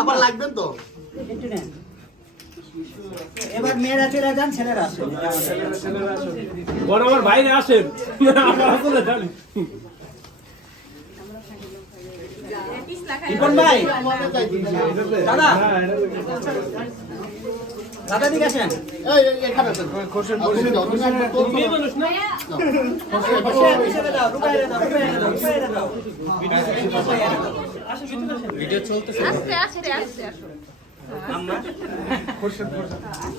আবার লাগবেন তো এবার মেয়েরা চলে যান, ছেলেরা আসেন। বড় আমার বাইরে আসেন, আমরা আসলে জানি। রিপন ভাই, দাদা দাদা দিকে আসেন। এখানে খোরশেদ বসে যাও মেয়ে মানুষ না? ভিডিও চলতেছে। আস্তে আস্তে আস্তে আসো।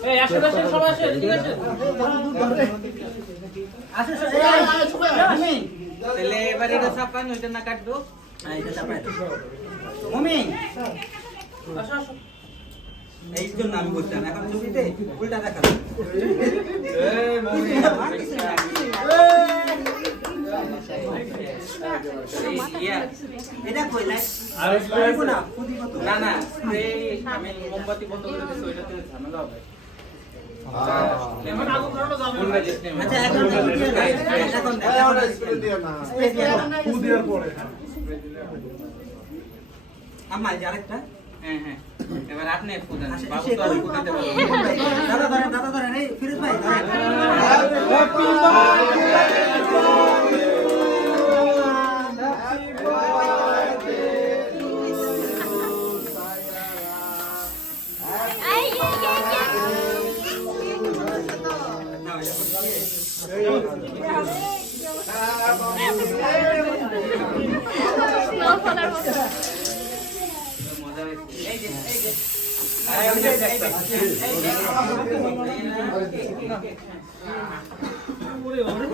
এই আসেন আসেন সবাই আসেন, ঠিক আছে? তাহলে এবার এটা চাপান, ওইটা না কাটবো। মমি, আসো আসো। এই জন্য আমি বলছিলাম এখন ছবিতে উল্টা দেখাবো। এটা কই লাইট না খুদি কত না না, এই আমি মোমবাতি বন্ধ করে দিছি, ওইটাতে ঝামেলা হবে। লেমন আগুন ধরানো যাবে না। আচ্ছা এখন আম্মা এই যে আরেকটা। হ্যাঁ হ্যাঁ, এবার আপনি ফুটান, আচ্ছা, বাবু সে তো আর কই? ফুটাতে পারবে না। দাদা ধরেন এই ফিরোজ ভাই ধরেন। আই গে গে গে। স্নোফলের মতো। মজা হয়েছে। এই যে এই যে ওরে ওরে।